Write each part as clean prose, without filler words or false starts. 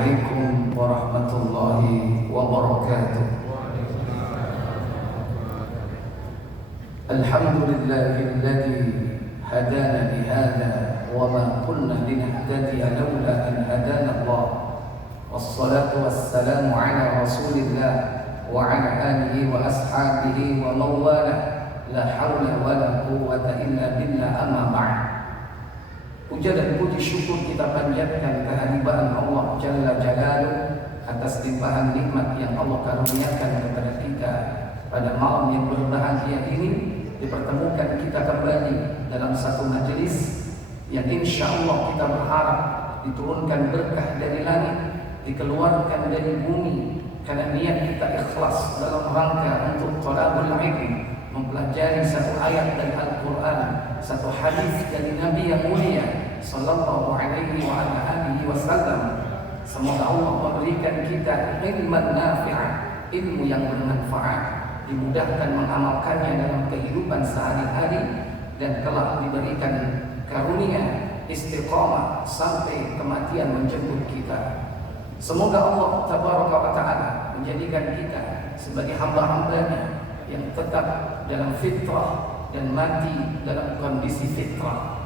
Assalamualaikum warahmatullahi wabarakatuh. Alhamdulillahilladzi hadana lihada wa ma kunna linahtadiya laula an hadana Allah. Wassalatu wassalamu ala Rasulillah wa ala alihi wa ashabihi wa mawalah. La haula wa la quwwata illa billah, amma ba'd. Puja dan puji syukur kita panjatkan kehadiran Allah Jalla Jalaluh atas limpahan nikmat yang Allah karuniakan kepada kita pada malam yang berbahagia ini. Dipertemukan kita kembali dalam satu majelis yang insya Allah kita berharap diturunkan berkah dari langit, dikeluarkan dari bumi, karena niat kita ikhlas dalam rangka untuk thalabul ilm, mempelajari satu ayat dari Al-Quran, satu hadis dari Nabi yang mulia sallallahu alaihi wa ala alihi wasallam. Semoga Allah memberikan kita ilman nafi'ah, ilmu yang bermanfaat, dimudahkan mengamalkannya dalam kehidupan sehari-hari, dan kelak diberikan karunia istiqamah sampai kematian menjemput kita. Semoga Allah tabaraka wa ta'ala menjadikan kita sebagai hamba-hambanya yang tetap dalam fitrah dan mati dalam kondisi fitrah.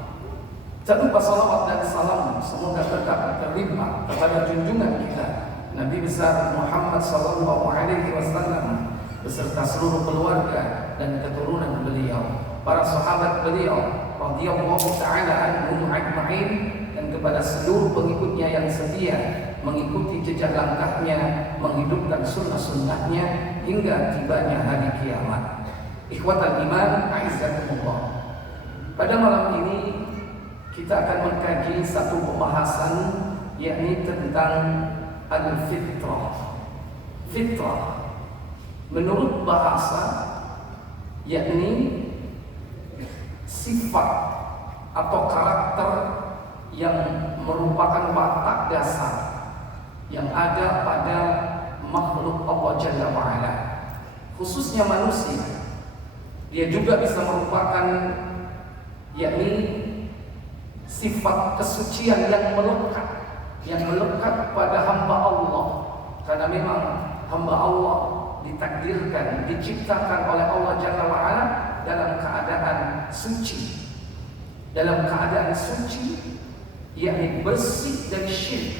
Tak lupa salawat dan salam semoga tetap terlimpah kepada junjungan kita Nabi besar Muhammad sallallahu alaihi wasallam beserta seluruh keluarga dan keturunan beliau, para sahabat beliau radhiyallahu taala anhum ajma'in, dan kepada seluruh pengikutnya yang setia mengikuti jejak langkahnya, menghidupkan sunnah-sunnahnya hingga tibanya hari kiamat. Ikhwatal iman, a'izzakumullah. Pada malam ini kita akan mengkaji satu pembahasan, yakni tentang al-fitrah. Fitrah menurut bahasa yakni sifat atau karakter yang merupakan watak dasar yang ada pada makhluk Allah Jalla wa'ala, khususnya manusia. Dia juga bisa merupakan yakni sifat kesucian yang melekat pada hamba Allah, karena memang hamba Allah ditakdirkan, diciptakan oleh Allah Jalla wa'ala dalam keadaan suci. Dalam keadaan suci yakni bersih dari syirik.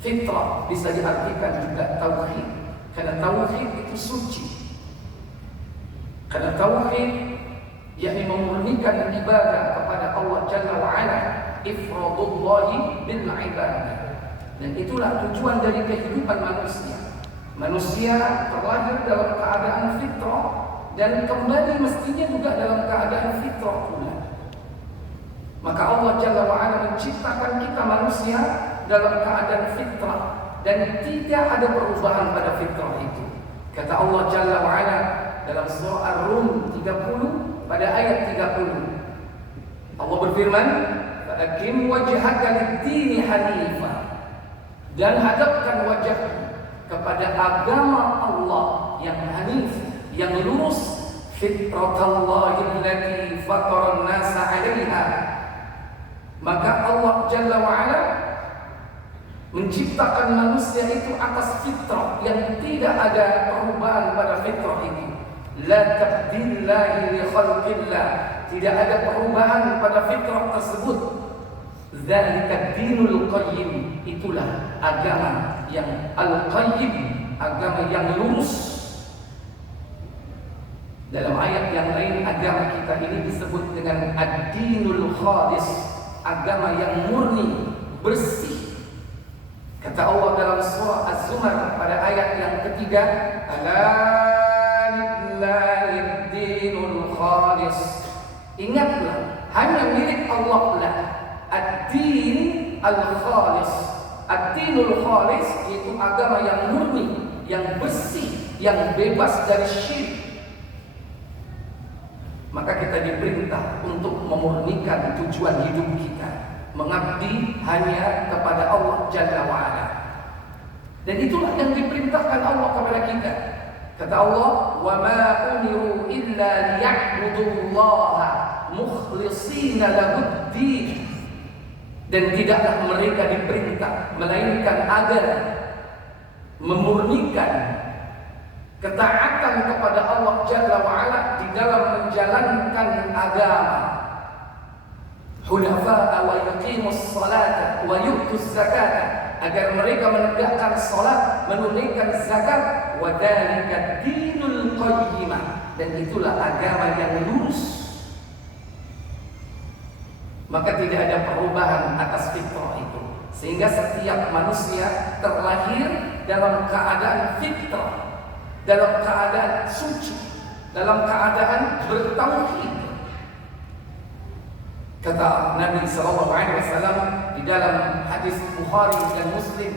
Fitrah bisa diartikan juga tauhid, karena tauhid itu suci. Karena tauhid yakni memurnikan ibadah kepada Allah Jalla wa'ala, ifradullahi bil ibadah. Dan itulah tujuan dari kehidupan manusia. Manusia terlahir dalam keadaan fitrah dan kembali mestinya juga dalam keadaan fitrah pula. Maka Allah Jalla wa'ala menciptakan kita manusia dalam keadaan fitrah, dan tidak ada perubahan pada fitrah itu. Kata Allah Jalla wa'ala dalam surah Ar-Rum 30 pada ayat 30, Allah berfirman, "Fa'aqim wajhaka lid-dini hanifah," dan hadapkan wajahmu kepada agama Allah yang hanif, yang lurus, fitratallahi allati fatara an-nasa 'alaiha. Maka Allah Jalla wa'ala menciptakan manusia itu atas fitrah yang tidak ada perubahan pada fitrah ini. La tabdillahi li khalqillah, tidak ada perubahan pada fitrah tersebut. Dzalika dinul qayyim, itulah agama yang al-qayyim, agama yang lurus. Dalam ayat yang lain agama kita ini disebut dengan ad-dinul khalis, agama yang murni, bersih. Kata Allah dalam surah Az-Zumar pada ayat yang ketiga, ala lillahi dinul khalis. Ingatlah, hanya milik Allah lah ad-din al-khalis. Ad-dinul khalis itu agama yang murni, yang bersih, yang bebas dari syirik. Maka kita diperintah untuk memurnikan tujuan hidup kita, mengabdi hanya kepada Allah Jalla wa'ala. Dan itulah yang diperintahkan Allah kepada kita. Kata Allah, "Wa ma umiru illa liya'budullaha mukhlishina lahud-din." Dan tidaklah mereka diperintah melainkan agar memurnikan ketaatan kepada Allah Jalla wa'ala di dalam menjalankan agama. Hunafa'a wa yuqimus salata wa yu'tuz zakata, agar mereka menegakkan salat, menunaikan zakat. Wa dzalika dinul qayyimah, dan itulah agama yang lurus. Maka tidak ada perubahan atas fitrah itu, sehingga setiap manusia terlahir dalam keadaan fitrah, dalam keadaan suci, dalam keadaan bertauhid. Kata Nabi SAW di dalam hadis Bukhari dan Muslim,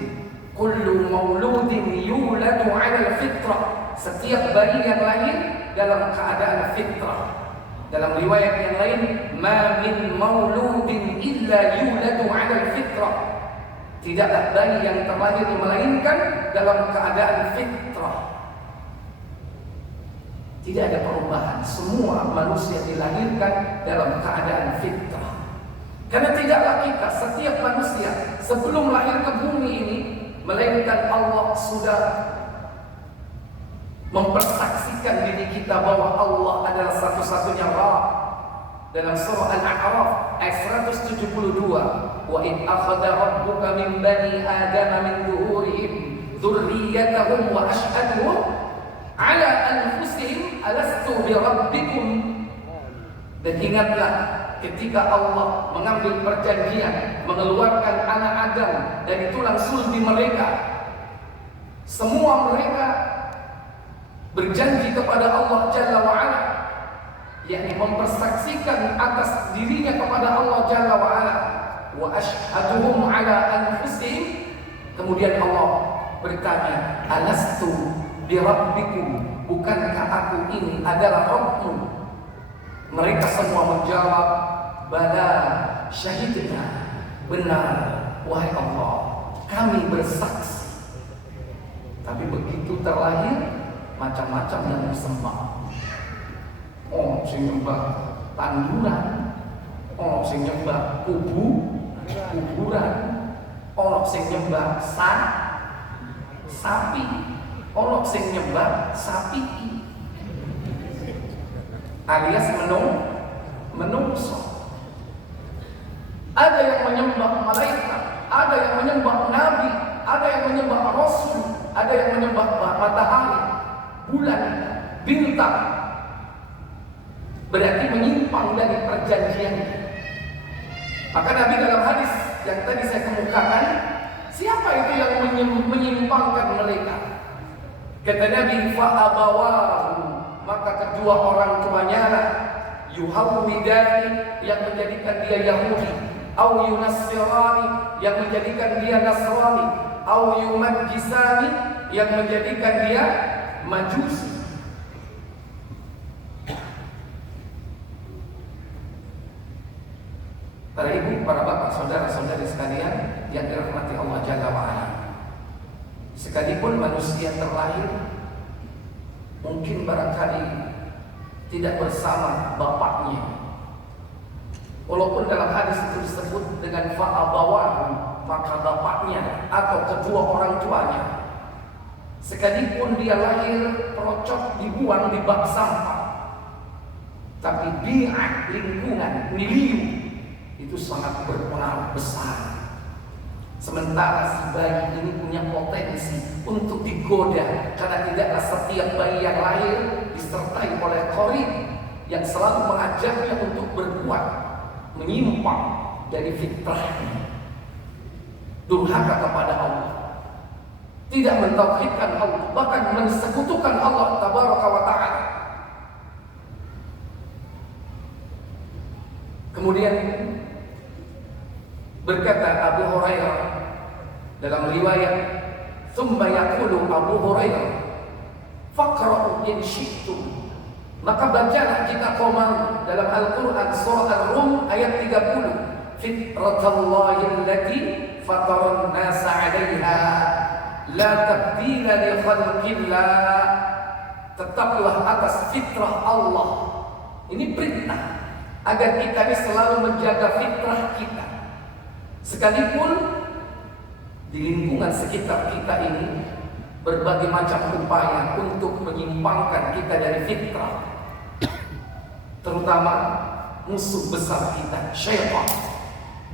kullu mauludin yuladu 'ala al-fitrah, setiap bayi yang lahir dalam keadaan fitrah. Dalam riwayat yang lain, ma min mauludin illa yuladu 'ala al-fitrah, tidaklah bayi yang terlahir melainkan dalam keadaan fitrah. Tidak ada perubahan, semua manusia dilahirkan dalam keadaan fitrah. Karena tidaklah kita, setiap manusia sebelum lahir ke bumi ini, melainkan Allah sudah mempersaksikan diri kita bahwa Allah adalah satu-satunya Rabb. Dalam surah Al-A'raf ayat 172, wa in akhadha rabbuka min bani adama min zuhurihim dzurriyyatahum wa ashhaduhum ala anfusihim alastu bi rabbikum. Dan ingatlah ketika Allah mengambil perjanjian mengeluarkan anak Adam dari tulang sulbi mereka, semua mereka berjanji kepada Allah Jalla wa'ala, yakni mempersaksikan atas dirinya kepada Allah Jalla wa'ala. Wa ashhaduhum ala anfusihim, kemudian Allah bertanya, alastu bi rabbikum, bukankah aku ini adalah Rabbmu? Mereka semua menjawab, bala syahidna, benar wahai Allah, kami bersaksi. Tapi begitu terlahir, macam-macam yang disembah. Oh, sing nyembah tanduran, oh sing nyembah kuburan, oh sing nyembah sapi, oh sing nyembah sapi, alias menungso. Ada yang menyembah malaikat, ada yang menyembah nabi, ada yang menyembah rasul, ada yang menyembah matahari, bulan, bintang. Berarti menyimpang dari perjanjian. Maka Nabi dalam hadis yang tadi saya kemukakan, siapa itu yang menyimpangkan mereka? Kata Nabi, fa'abawahu, maka kedua orang tuanya lah yuhawwidani, yang menjadikan dia Yahudi, au yunassirani, yang menjadikan dia Nasrani, au yumajjisani, yang menjadikan dia Majusi. Para ibu, para bapak, saudara-saudari sekalian yang dirahmati Allah Jalla wa'ala, sekalipun manusia terlahir mungkin barangkali tidak bersama bapaknya, walaupun dalam hadis itu disebut dengan fa'abawahu, maka bapaknya atau kedua orang tuanya, sekalipun dia lahir perocot dibuang di bak sampah, tapi bi'ah, lingkungan, milieu, itu sangat berpengaruh besar. Sementara si bayi ini punya potensi untuk digoda, karena tidaklah setiap bayi yang lahir disertai oleh qarib yang selalu mengajaknya untuk berbuat menyimpang dari fitrahnya, durhaka kepada Allah, tidak mentauhidkan Allah, bahkan mensekutukan Allah Tabaraka wa Ta'ala. Kemudian berkata Abu Hurairah dalam riwayat, "Tsumma yaqulu Abu Hurairah, faqra'u in syi'tum." Maka bacalah jika kau mau, dalam Al-Qur'an surah Ar-Rum ayat 30, "Fitratallahi allati fataran nasa 'alaiha, la tabdila li khalqillah." Tetaplah atas fitrah Allah. Ini perintah agar kita ini selalu menjaga fitrah kita. Sekalipun di lingkungan sekitar kita ini berbagai macam upaya untuk menyimpangkan kita dari fitrah, terutama musuh besar kita, syaitan,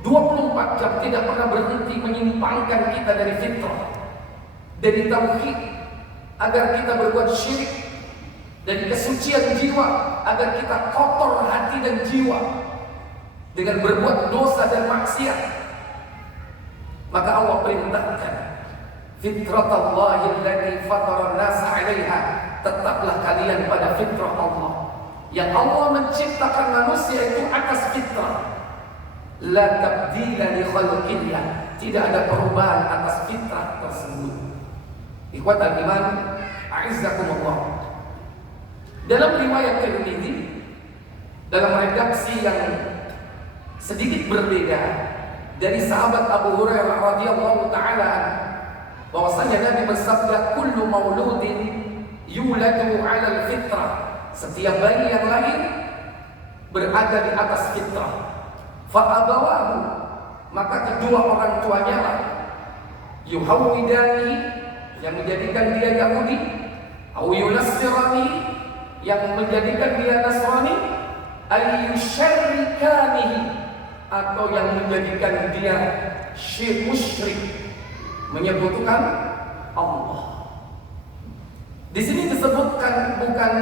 24 jam tidak pernah berhenti menyimpangkan kita dari fitrah, dari tauhid, agar kita berbuat syirik, dari kesucian jiwa, agar kita kotor hati dan jiwa dengan berbuat dosa dan maksiat. Maka Allah perintahkan, fitratallahi allati fatara an-nasa 'alaiha, tetaplah kalian pada fitrah Allah yang Allah menciptakan manusia itu atas fitrah. La tabdila li khalqillah, tidak ada perubahan atas fitrah tersebut. Ikhwatal iman, a'izzakumullah. Dalam riwayat Tirmidzi, dalam redaksi yang sedikit berbeda dari sahabat Abu Hurairah radhiyallahu taala, bahwasanya Nabi bersabda, kullu mauludin yuladu 'alal fitrah, setiap bayi yang lahir berada di atas fitrah. Fa'abawahu, maka kedua orang tuanya lah, yuhawwidani, yang menjadikan dia Yahudi, au yunassirani, yang menjadikan dia Nasrani, ayyusharrikanihi, atau yang menjadikan dia musyrik, menyebutkan Allah. Di sini disebutkan bukan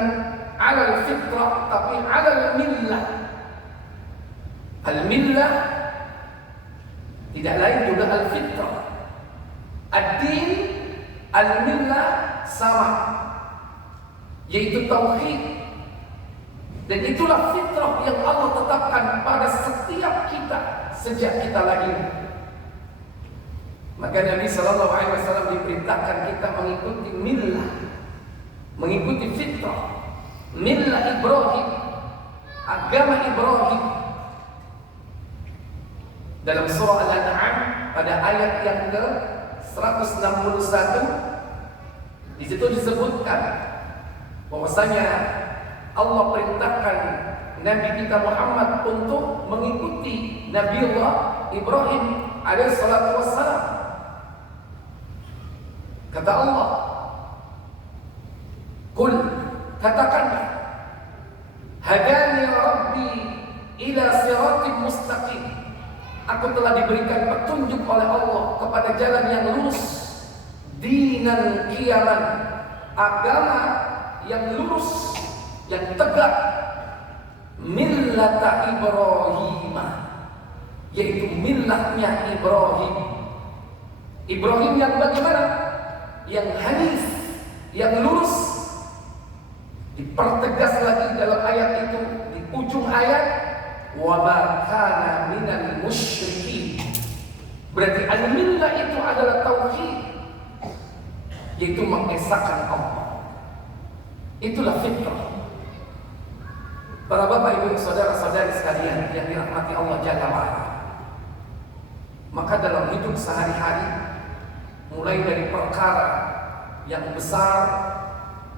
alal fitrah, tapi alal millah. Al-millah tidak lain juga al-fitrah. Ad-din, al-millah sama, yaitu tauhid. Dan itulah fitrah yang Allah tetapkan pada setiap kita sejak kita lahir. Maka Nabi sallallahu alaihi wasallam diperintahkan kita mengikuti millah, mengikuti fitrah, millah Ibrahim, agama Ibrahim. Dalam surah Al-An'am pada ayat yang ke-161, di situ disebutkan bahwasanya Allah perintahkan Nabi kita Muhammad untuk mengikuti Nabiullah Ibrahim alaihi salatu wassalam. Kata Allah, "Qul," katakanlah, "Hadani Rabbi ila siratin mustaqim." Aku telah diberikan petunjuk oleh Allah kepada jalan yang lurus, dinan qiyaman, agama yang lurus, yang tegak, millata Ibrahim, yaitu millahnya Ibrahim. Ibrahim yang bagaimana? Yang hanif, yang lurus. Dipertegas lagi dalam ayat itu, di ujung ayat, wa ma kana minal musyrikin. Berarti al-millah itu adalah tauhid, yaitu mengesahkan Allah. Itulah fitrah. Para bapak ibu saudara-saudari sekalian yang dirahmati Allah Jalla wa'ala, maka dalam hidup sehari-hari, mulai dari perkara yang besar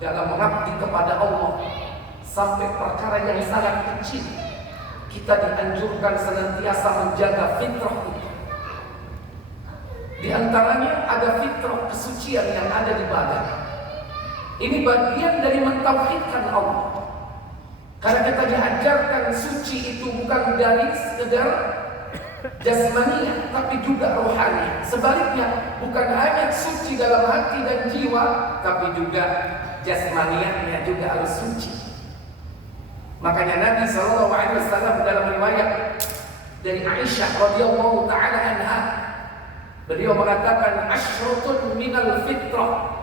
dalam mengabdi kepada Allah sampai perkara yang sangat kecil, kita dianjurkan senantiasa menjaga fitrah itu. Di antaranya ada fitrah kesucian yang ada di badan. Ini bagian dari mentauhidkan Allah. Karena kita diajarkan suci itu bukan dari sekedar jasmania, tapi juga rohani. Sebaliknya, bukan hanya suci dalam hati dan jiwa, tapi juga jasmanianya juga harus suci. Makanya Nabi SAW dalam riwayat dari Aisyah radhiyallahu taala anha, beliau mengatakan, asyrutun minal fitrah,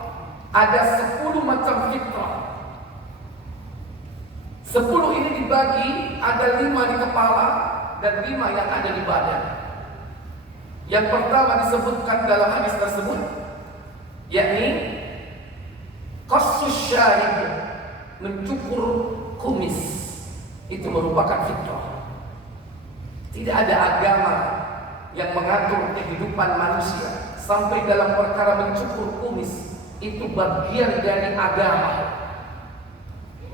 ada 10 macam fitrah. 10 ini dibagi, ada 5 di kepala dan 5 yang ada di badan. Yang pertama disebutkan dalam hadis tersebut, yakni qassus syarib, mencukur kumis. Itu merupakan fitrah. Tidak ada agama yang mengatur kehidupan manusia sampai dalam perkara mencukur kumis. Itu bagian dari agama.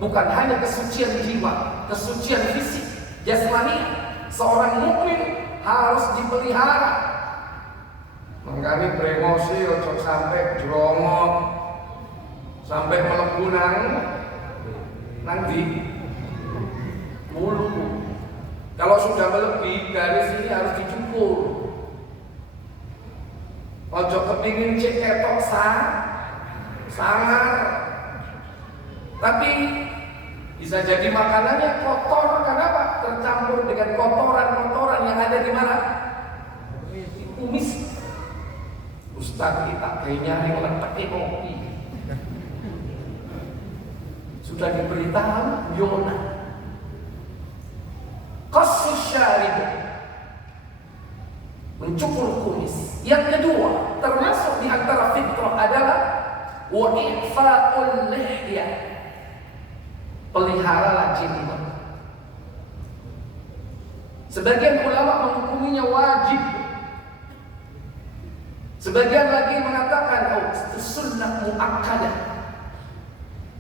Bukan hanya kesucian jiwa, kesucian fisik, jasmani. Seorang mukmin harus dipelihara. Mengkani bremosi ojo sampai jerongok, sampai melebu nanti mulu. Kalau sudah melebihi garis ini harus dicukur. Ojo kepingin cek ketok sangar. Tapi bisa jadi makanannya kotor. Kenapa? Tercampur dengan kotoran-kotoran yang ada di mana? Di kumis. Ustaz kita kayaknya yang letaknya kopi. Sudah diberitahu Yona. Qasus syarib, mencukur kumis. Yang kedua, termasuk di antara fitrah adalah wa i'fa'ul lihyah, peliharalah jenggot. Sebagian ulama menghukuminya wajib. Sebagian lagi mengatakan sunnah muakkadah.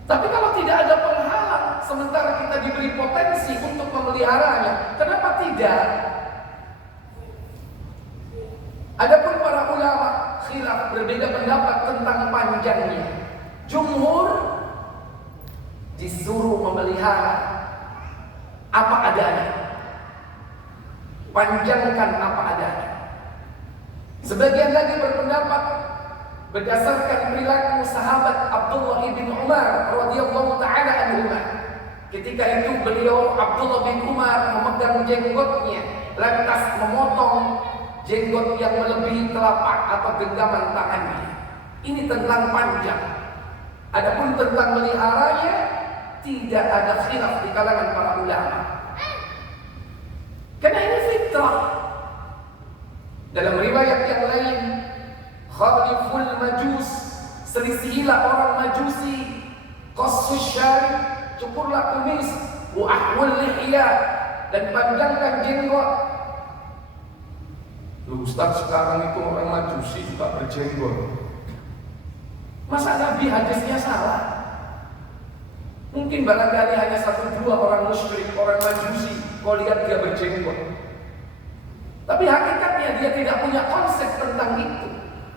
Tapi kalau tidak ada penghalang, sementara kita diberi potensi untuk memeliharanya, kenapa tidak? Adapun para ulama khilaf, berbeda pendapat tentang panjangnya. Jumhur disuruh memelihara apa adanya, panjangkan apa adanya. Sebagian lagi berpendapat berdasarkan perilaku sahabat Abdullah bin Umar radhiyallahu taala anhuma. Ketika itu beliau Abdullah bin Umar memegang jenggotnya, lantas memotong jenggot yang melebihi telapak atau genggaman tangannya. Ini tentang panjang. Adapun tentang meliharanya, tidak ada khilaf di kalangan para ulama. Karena ini fitrah. Dalam riwayat yang lain, khaliful majus, selisihilah orang majusi, qassus syarib, cukurlah kumis, wa ahwal lihyah, dan panjangkan jenggot. Loh, Ustaz, sekarang itu orang majusi juga berjenggot. Masa Nabi hadisnya salah? Mungkin barangkali hanya 1-2 orang musyrik, orang majusi, kau lihat dia berjenggot. Tapi hakikatnya dia tidak punya konsep tentang itu.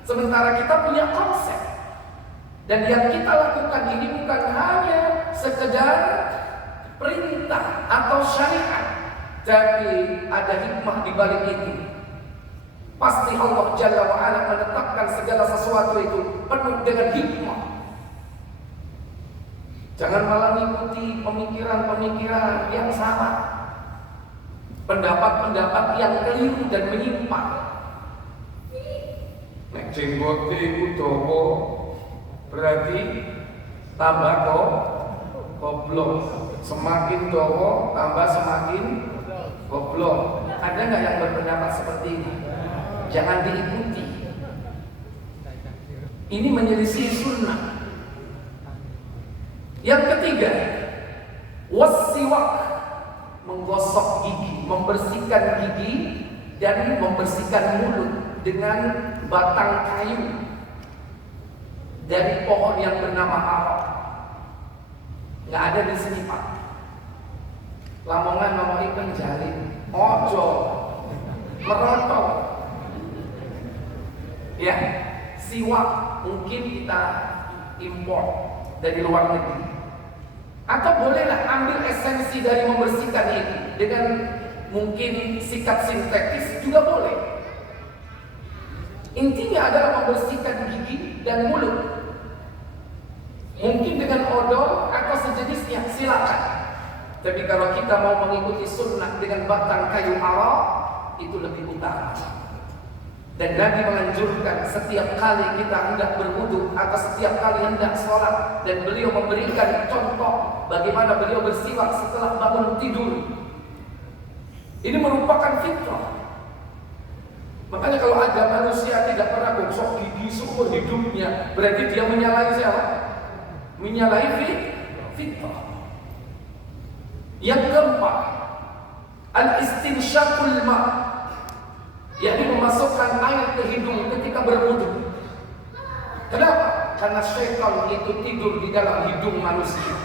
Sementara kita punya konsep. Dan yang kita lakukan ini bukan hanya sekedar perintah atau syariat, tapi ada hikmah di balik itu. Pasti Allah Jalla wa'ala menetapkan segala sesuatu itu penuh dengan hikmah. Jangan malah mengikuti pemikiran-pemikiran yang salah, pendapat-pendapat yang keliru dan menyimpang. Nek jenggot iku dawa berarti tambah goblok. Semakin dawa tambah semakin goblok. Ada nggak yang berpendapat seperti ini? Jangan diikuti. Ini menyelisih sunnah. Yang ketiga, wasiwak, menggosok gigi, membersihkan gigi dan membersihkan mulut dengan batang kayu dari pohon yang bernama arok. Nggak ada di sini, Pak. Lamongan ngomongin penjalin, ojo, merotong. Ya, siwak mungkin kita impor dari luar negeri. Atau bolehlah ambil esensi dari membersihkan ini dengan mungkin sikat sintetis juga boleh. Intinya adalah membersihkan gigi dan mulut. Mungkin dengan odol atau sejenisnya, silakan. Tapi kalau kita mau mengikuti sunnah dengan batang kayu arok, itu lebih utama. Dan Nabi menganjurkan setiap kali kita hendak berwudu atau setiap kali hendak sholat, dan beliau memberikan contoh bagaimana beliau bersiwak setelah bangun tidur. Ini merupakan fitrah. Makanya kalau ada manusia tidak pernah gosok gigi seumur hidupnya, berarti dia menyalahi siapa? Menyalahi fitrah. Yang keempat, al-istinsyaqul ma', yakni memasukkan air ke hidung ketika berwudu. Kenapa? Karena syaitan itu tidur di dalam hidung manusia.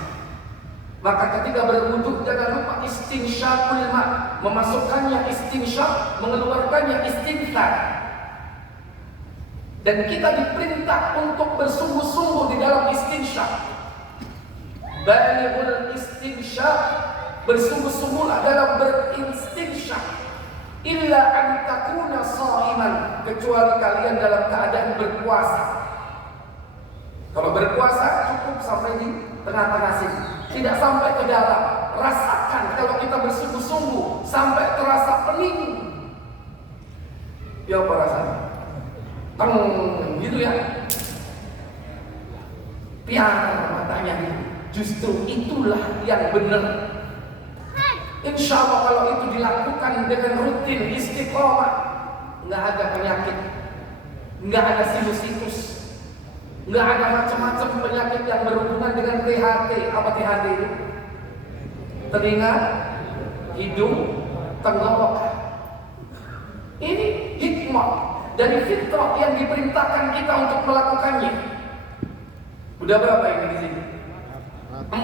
Maka ketika berwudu jangan lupa istinsyaqul ma, memasukkannya istinsyaq, mengeluarkannya istinthar. Dan kita diperintah untuk bersungguh-sungguh di dalam istinsyaq. Balighul istinsyaq, bersungguh-sungguhlah dalam berinstinsyaq. Illa an takuna sha'iman, kecuali kalian dalam keadaan berpuasa. Kalau berpuasa cukup sampai di tengah-tengah sini, tidak sampai ke dalam. Rasakan kalau kita bersungguh-sungguh sampai terasa pening. Ya apa rasanya? Gitu ya. Piar matanya gitu. Justru itulah yang benar. Insya Allah kalau itu dilakukan dengan rutin istiqomah, nggak ada penyakit, nggak ada sinusitis, nggak ada macam-macam penyakit yang berhubungan dengan THT. Apa THT itu? Telinga, hidung, tenggorokan. Ini hikmah dari fitrah yang diperintahkan kita untuk melakukannya. Udah berapa ini di sini? 4.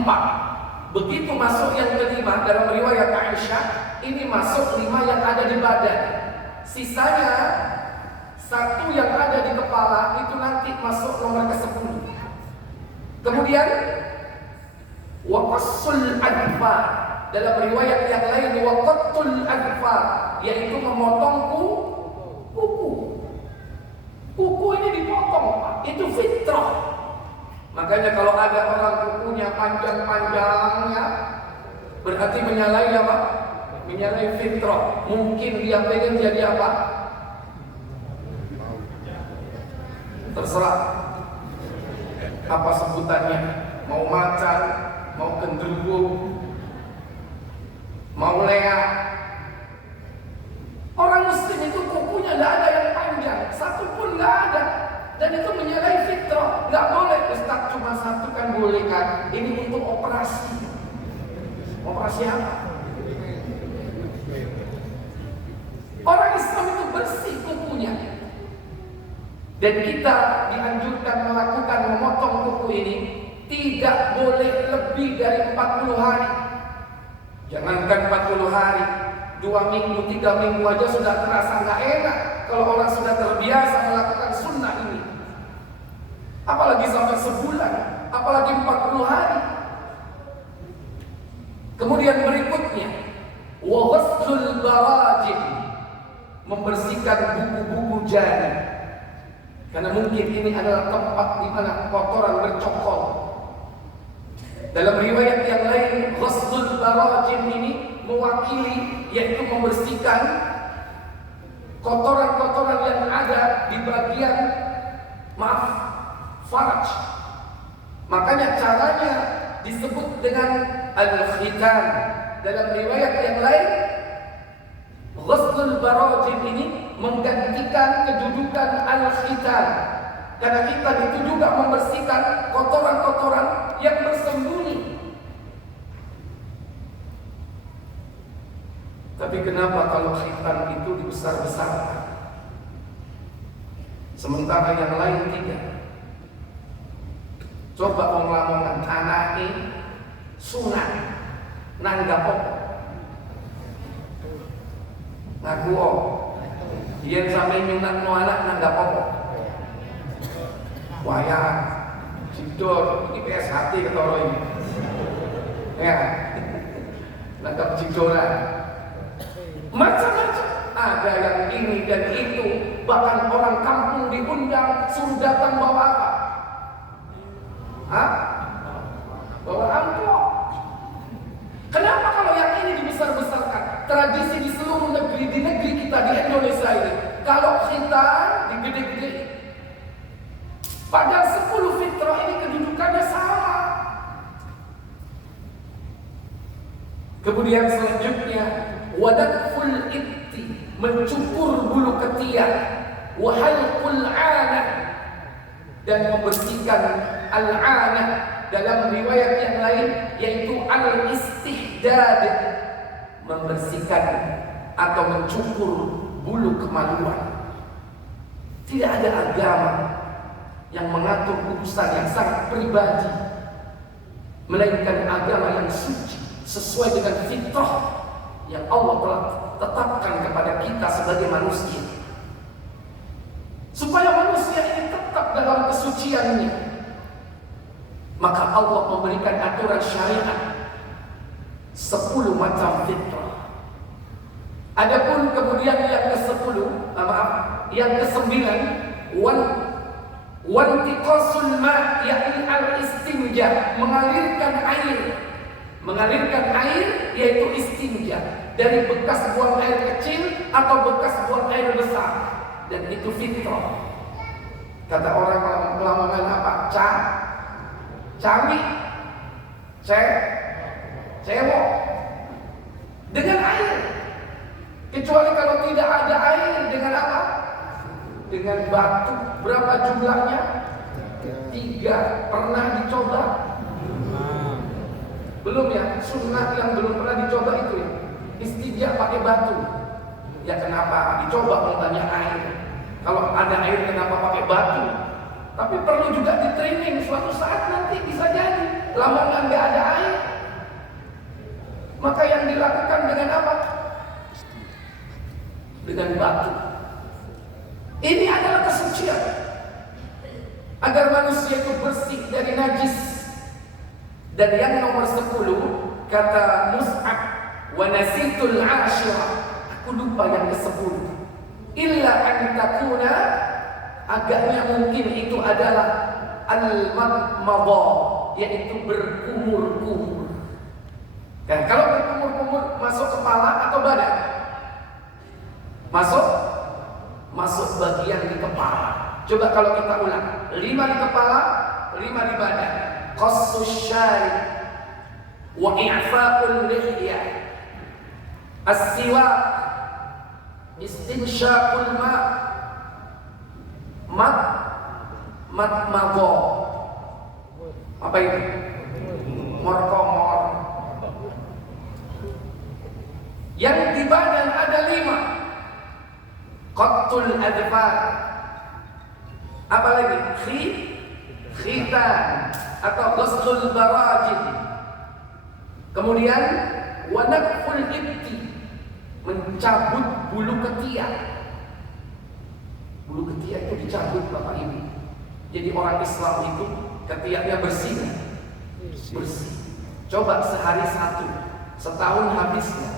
Begitu masuk yang kelima dalam riwayat Aisyah, ini masuk 5 yang ada di badan. Sisanya 1 yang ada di kepala itu nanti masuk nomor ke-10. Kemudian waqassul adfar, dalam riwayat yang lain waqattul adfar, yaitu memotong kuku. Kuku ini dipotong, Pak. Itu fitrah. Makanya kalau ada orang kukunya panjang-panjang ya, berarti menyalahi apa? Menyalahi fitrah. Mungkin dia pengen jadi apa? Terserah apa sebutannya. Mau macan, mau genderuwo, mau leak. Orang muslim itu kukunya tidak ada yang panjang, satu pun tidak ada. Dan itu menyalahi fitrah. Nggak boleh, Ustaz, cuma 1 kan boleh kan? Ini untuk operasi. Operasi apa? Orang Islam itu bersih kukunya. Dan kita dianjurkan melakukan memotong kuku ini tidak boleh lebih dari 40 hari. Jangankan 40 hari, 2 minggu, 3 minggu aja sudah terasa nggak enak. Kalau orang sudah terbiasa melakukan sunnah ini, apalagi sampai sebulan, apalagi 40 hari. Kemudian berikutnya, wa ghaslul barajim, membersihkan buku-buku jari. Karena mungkin ini adalah tempat di mana kotoran bercokol. Dalam riwayat yang lain, ghaslul barajim ini mewakili, yaitu membersihkan kotoran-kotoran yang ada di bagian faraj. Makanya caranya disebut dengan al-khitan. Dalam riwayat yang lain, ghaslul barajim ini menggantikan kedudukan al-khitan. Karena kita itu juga membersihkan kotoran-kotoran yang bersembunyi. Tapi kenapa kalau khitan itu dibesar-besarkan, sementara yang lain tidak? Coba ngomong-ngomongan anaknya sunat nanggap apa? Ngaku oh, dia sampai minat no anak nanggap apa? Wayang, jidor, ini PSHT ketoro ini. Ya, nanggap jidoran. Macam-macam, ada yang ini dan itu. Bahkan orang kampung diundang suruh datang bawa apa? Bawa amplop. Kenapa kalau yang ini dibesar-besarkan? Tradisi di seluruh negeri, di negeri kita di Indonesia ini, kalau khitan digede-gede. Padahal 10 fitrah ini kedudukannya sama. Kemudian selanjutnya, wadakful ibti, mencukur bulu ketiak, wahalqul ana, dan membersihkan al-ana. Dalam riwayat yang lain yaitu al-istihdad, membersihkan atau mencukur bulu kemaluan. Tidak ada agama yang mengatur urusan yang sangat pribadi. melainkan agama yang suci sesuai dengan fitrah yang Allah telah tetapkan kepada kita sebagai manusia, supaya manusia ini tetap dalam kesuciannya. Maka Allah memberikan aturan syariat 10 macam fitrah. Adapun kemudian yang ke-10, yang ke-9, wantiqasul ma, yakni al-istinja, mengalirkan air yaitu istinja dari bekas buang air kecil atau bekas buang air besar, dan itu fitrah. Kata orang Lamongan apa? Cami, cewek dengan air. Kecuali kalau tidak ada air, dengan apa? Dengan batu. Berapa jumlahnya? 3. Pernah dicoba? Belum ya? Sunnah yang belum pernah dicoba itu ya, istinja pakai batu. Ya kenapa dicoba kalau banyak air? Kalau ada air kenapa pakai batu? Tapi perlu juga di training, suatu saat nanti bisa jadi Lamongan nggak ada air. Maka yang dilakukan dengan apa? Dengan batu. Ini adalah kesucian agar manusia itu bersih dari najis. Dan yang nomor 10, kata Mus'ab, wa nasitul 'ashirah, aku lupa yang ke-10, illa an takuna, agaknya mungkin itu adalah al-madmadah, yaitu berkumur-kumur. Dan kalau berkumur-kumur masuk kepala atau badan? Masuk bagian di kepala. Coba kalau kita ulang, 5 di kepala, 5 di badan. Qassus syarib wa i'fa'ul lihyah, as-siwak, istinsyaqul madmadah. Apa itu? Morkomor. Yang di badan ada 5. Qattul adfar. Apa lagi? Khitan atau ghuslul barajin. Kemudian wanaqful ibti, mencabut bulu ketiak. Bulu ketiak itu dicabut Bapak Ibu. Jadi orang Islam itu ketiaknya bersih. Bersih. Coba sehari 1, setahun habisnya.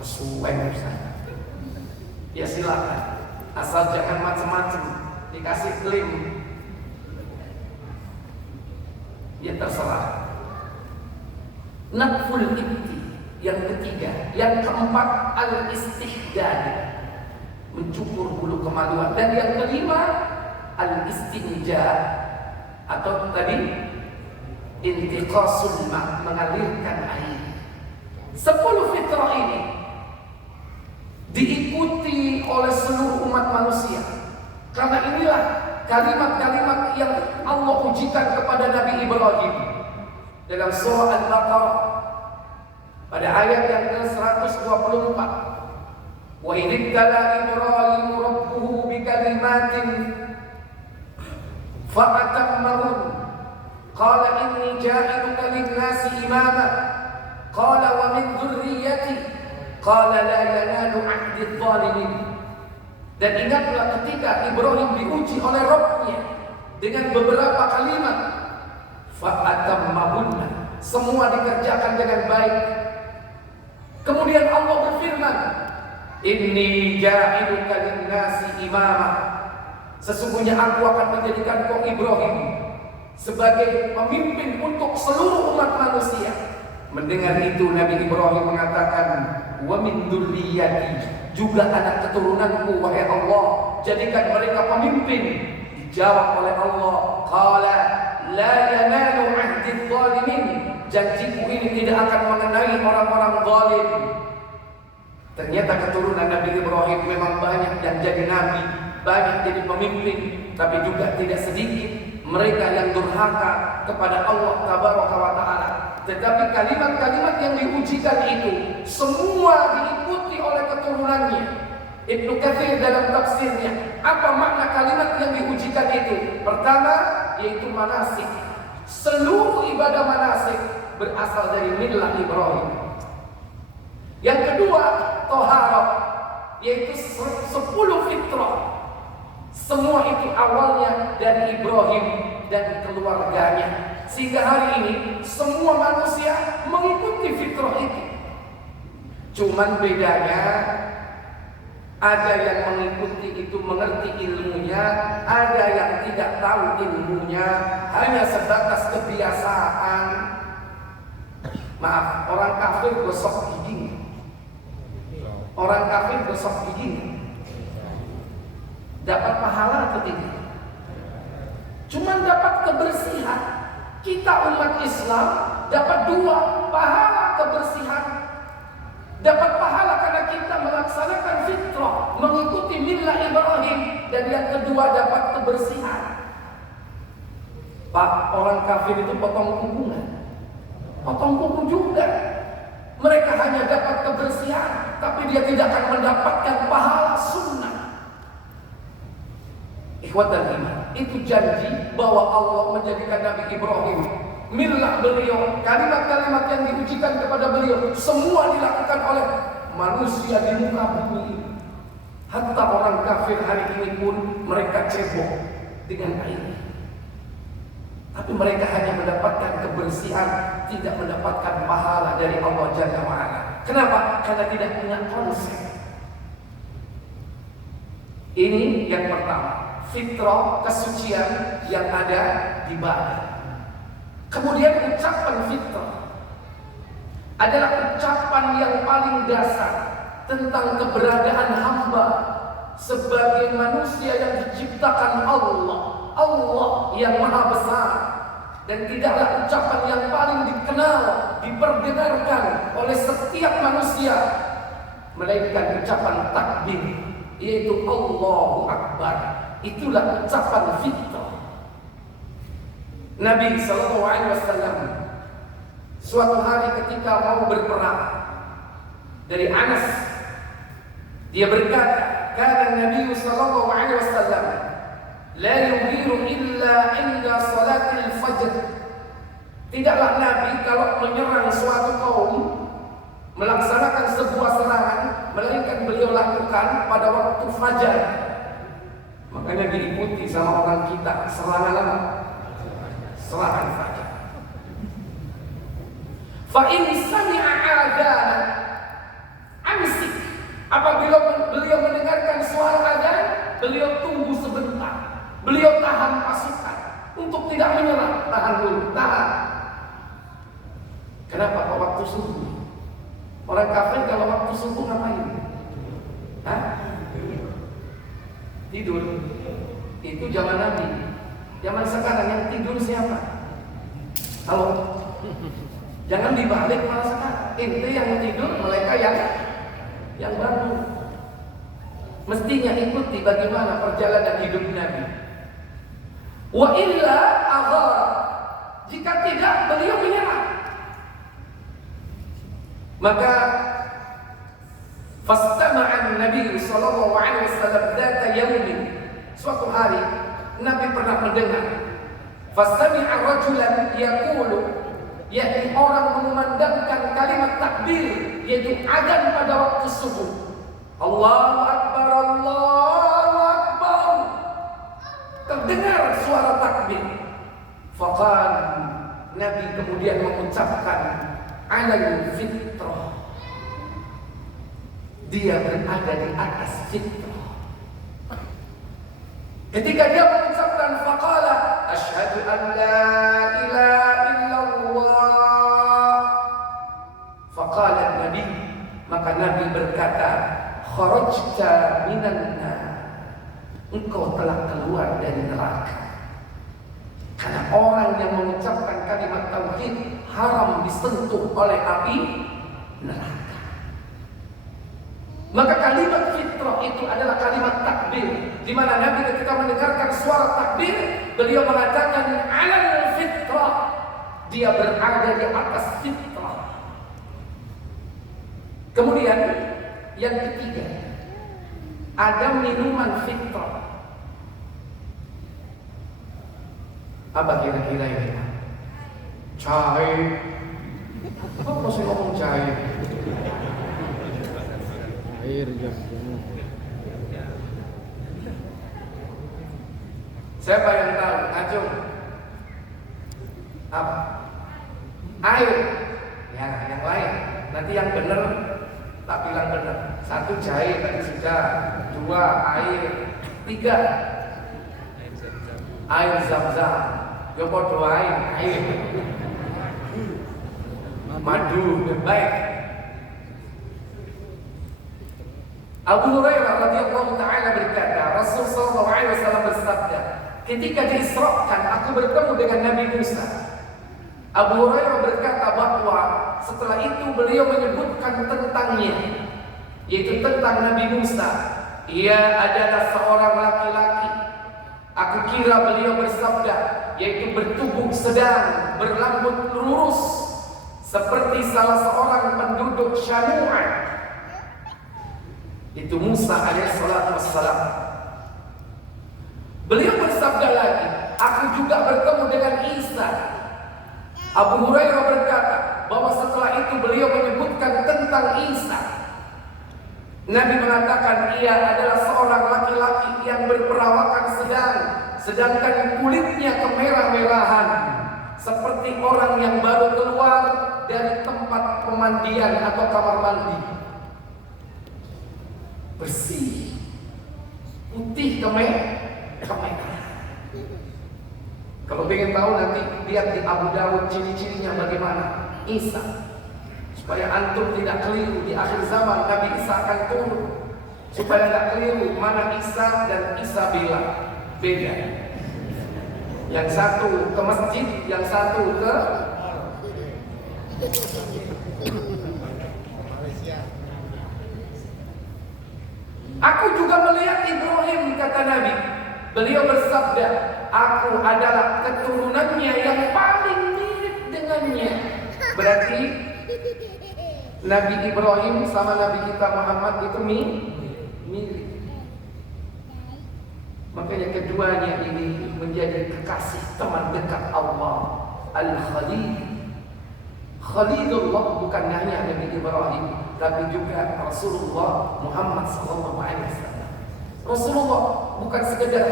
Kesuwen Ustaz. Ya silakan, asal jangan macam-macam, dikasih klaim, ya terserah. Naqful ibti yang ketiga. Yang keempat, al-istihdad, mencukur bulu kemaluan. Dan yang kelima, al-istinja, atau tadi intiqasul ma, mengalirkan air. 10 fitrah ini diikuti oleh seluruh umat manusia. Karena inilah kalimat-kalimat yang Allah ujikan kepada Nabi Ibrahim dalam surah Al-Baqarah pada ayat yang ke-124. Wa idza Ibrahim rabbuhu bikalimatin fa'atammahun qala inni ja'iluka lin-nasi imama qala wa min dzurriyyati qala la yanalu 'ahdi adh-dhalimin. Dan ingatlah ketika Ibrahim diuji oleh Rabb-Nya dengan beberapa kalimat, fa'atammahunna, semua dikerjakan dengan baik. Kemudian Allah berfirman, inni ja'iluka lin-nasi imama, sesungguhnya aku akan menjadikan kau Ibrahim sebagai pemimpin untuk seluruh umat manusia. Mendengar itu Nabi Ibrahim mengatakan, wa min dzurriyyati, juga anak keturunanku wahai Allah, jadikan mereka pemimpin. Dijawab oleh Allah, qala la yanalu 'ahdi adh-dhalimin, janjiku ini tidak akan mengenai orang-orang zalim. Ternyata keturunan Nabi Ibrahim memang banyak yang jadi nabi, banyak jadi pemimpin, tapi juga tidak sedikit mereka yang durhaka kepada Allah Tabaraka wa Ta'ala. Tetapi kalimat-kalimat yang diujikan itu semua diikuti oleh keturunannya. Ibnu Katsir dalam tafsirnya, apa makna kalimat yang diujikan itu? Pertama, yaitu manasik. Seluruh ibadah manasik berasal dari millah Ibrahim. Yang kedua, toharah, yaitu 10 fitrah. Semua itu awalnya dari Ibrahim dan keluarganya. Sehingga hari ini semua manusia mengikuti fitrah itu. Cuman bedanya, ada yang mengikuti itu mengerti ilmunya, ada yang tidak tahu ilmunya, hanya sebatas kebiasaan. Maaf, orang kafir gosok giginya. Orang kafir gosok giginya. Dapat pahala atau tidak? Cuman dapat kebersihan. Kita umat Islam dapat 2, pahala kebersihan. Dapat pahala karena kita melaksanakan fitrah, mengikuti millah Ibrahim, dan yang kedua dapat kebersihan. Pak, orang kafir itu potong kuku nggak? Potong kuku juga. Mereka hanya dapat kebersihan, tapi dia tidak akan mendapatkan pahala sunnah. Ikhwatan iman, itu janji bahwa Allah menjadikan Nabi Ibrahim millah beliau, kalimat-kalimat yang diujikan kepada beliau semua dilakukan oleh manusia di muka bumi ini. Hatta orang kafir hari ini pun mereka cebok dengan air, tapi mereka hanya mendapatkan kebersihan, tidak mendapatkan pahala dari Allah Jalla wa'ala. Kenapa? Karena tidak punya konsep. Ini yang pertama, fitrah, kesucian yang ada di badan. Kemudian ucapan fitrah adalah ucapan yang paling dasar tentang keberadaan hamba sebagai manusia yang diciptakan Allah. Allah yang maha besar. Dan tidaklah ucapan yang paling dikenal, diperdengarkan oleh setiap manusia, melainkan ucapan takbir, yaitu Allahu Akbar. Itulah ucapan fitrah. Nabi SAW suatu hari ketika mau berperang, dari Anas dia berkata, kana Nabi SAW la yughiru illa inda salatil fajr. Tidaklah Nabi kalau menyerang suatu kaum, melaksanakan sebuah serangan, melainkan beliau lakukan pada waktu fajar. Makanya diikuti sama orang kita serangan apa? Serangan fajar. Fa in sami'a adzan amsik. Apabila beliau mendengarkan suara adzan, beliau tunggu sebentar. Beliau tahan pasukan untuk tidak menyerang. Tahan dulu, tahan. Kenapa? Waktu subuh. Orang kafir kalau waktu subuh ngapain? Hah? Tidur. Itu zaman Nabi. Zaman sekarang yang tidur siapa? Halo? Jangan dibalik malah sekarang. Ente yang tidur, mereka yang bangun. Mestinya ikuti bagaimana perjalanan hidup Nabi. Wa illa aghar. Jika tidak, beliau menyerang. Maka fastama'an Nabi sallallahu alaihi wasallam dzata yaumin. Suatu hari Nabi pernah mendengar fastami'a rajulan yaqulu, yakni orang mengumandangkan kalimat takbir, yaitu adzan pada waktu subuh. Allahu Akbar, Allahu Akbar. Terdengar suara takbir. Faqal, Nabi kemudian mengucapkan alal fitrah. Dia berada di atas fitrah. Ketika dia mengucapkan faqala asyhadu an la ilaha illallah. Faqala Nabi, maka Nabi berkata, kharajta minan nar. Engkau telah keluar dari neraka. Karena orang yang mengucapkan kalimat tauhid haram disentuh oleh api neraka. Maka kalimat fitrah itu adalah kalimat takbir, di mana Nabi ketika mendengarkan suara takbir, beliau mengatakan alal fitrah. Dia berada di atas fitrah. Kemudian yang ketiga, ada minuman fitrah. Apa kira-kira ini? Cair. Kok masih ngomong cair? Air jam. Siapa yang tahu? Acung. Apa? Air. Ya, yang lain. Nanti yang benar tak bilang benar. 1 cair tadi sudah, 2 air, 3 air zam-zam. Yo podo air. Madu. Baik. Abu Hurairah radhiyallahu taala berkata, Rasul sallallahu alaihi wasallam bersabda, ketika diisrakan aku bertemu dengan Nabi Musa. Abu Hurairah berkata bahwa setelah itu beliau menyebutkan tentangnya, yaitu tentang Nabi Musa. Ia adalah seorang laki-laki. Aku kira beliau bersabda, yaitu bertubuh sedang, berrambut lurus, seperti salah seorang penduduk Syanu'ah. Itu Musa alaihissalatu wassalam. Beliau bersabda lagi, aku juga bertemu dengan Isa. Abu Hurairah berkata bahwa setelah itu beliau menyebutkan tentang Isa. Nabi mengatakan ia adalah seorang laki-laki yang berperawakan sedang, sedangkan kulitnya kemerah-merahan, seperti orang yang baru keluar dari tempat pemandian atau kamar mandi. Bersih, putih kemerah. Kalau ingin tahu nanti lihat di Abu Dawud ciri-cirinya bagaimana Isa, supaya antum tidak keliru di akhir zaman Nabi Isa akan turun, supaya tidak keliru mana Isa dan Isa bilang beda. Yang satu ke masjid, yang satu ke Aku juga melihat Ibrahim, kata Nabi. Beliau bersabda, aku adalah keturunannya yang paling mirip dengannya. Berarti Nabi Ibrahim sama Nabi kita Muhammad itu mirip. Makanya keduanya ini menjadi kekasih teman dekat Allah, Al-Khalil. Khalilullah bukan hanya Nabi Ibrahim, tapi juga Rasulullah Muhammad SAW. Rasulullah bukan sekedar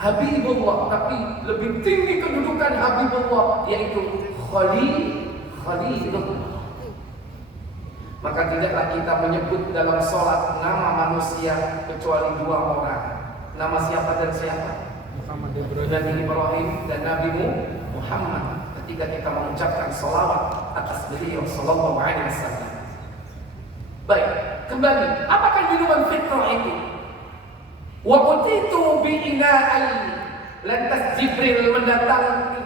Habibullah, tapi lebih tinggi kedudukan Habibullah, yaitu Khalilullah. Maka tidaklah kita menyebut dalam sholat nama manusia kecuali 2 orang. Nama siapa dan siapa? Nabi Ibrahim dan Nabi Muhammad. Ketika kita mengucapkan sholawat atas beliau sallallahu alaihi wasallam. Baik, kembali. Apakah minuman fitrah itu? Wa utitu bi ina'ain. Lantas Jibril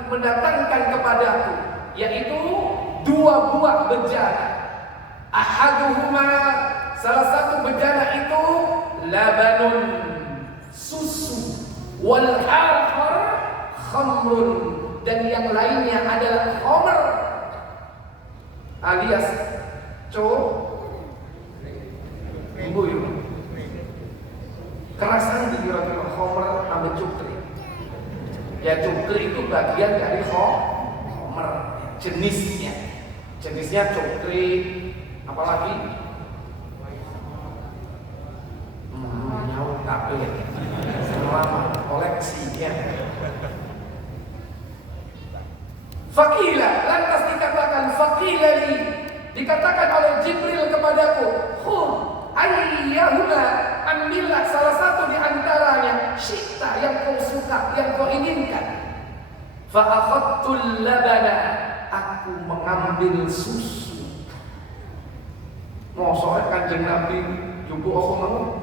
mendatangkan kepadaku, yaitu 2 buah bejana. Ahaduhuma, salah satu bejana itu labanun, susu, wal akhar khamrun, dan yang lainnya adalah khamr alias buyur. Kerasan dikira-kira khamr sama cukri. Ya cukri itu bagian dari khamr, jenisnya cukri, apalagi nyaut tapi selama koleksinya. Fakila, lantas dikatakan oleh Jibril kepadaku, ayyahuma, ambillah salah satu di antaranya, syi'ta, yang kau suka, yang kau inginkan. Fa'akhadtul labana, aku mengambil susu. Mosok Kanjeng Nabi juga apa mau?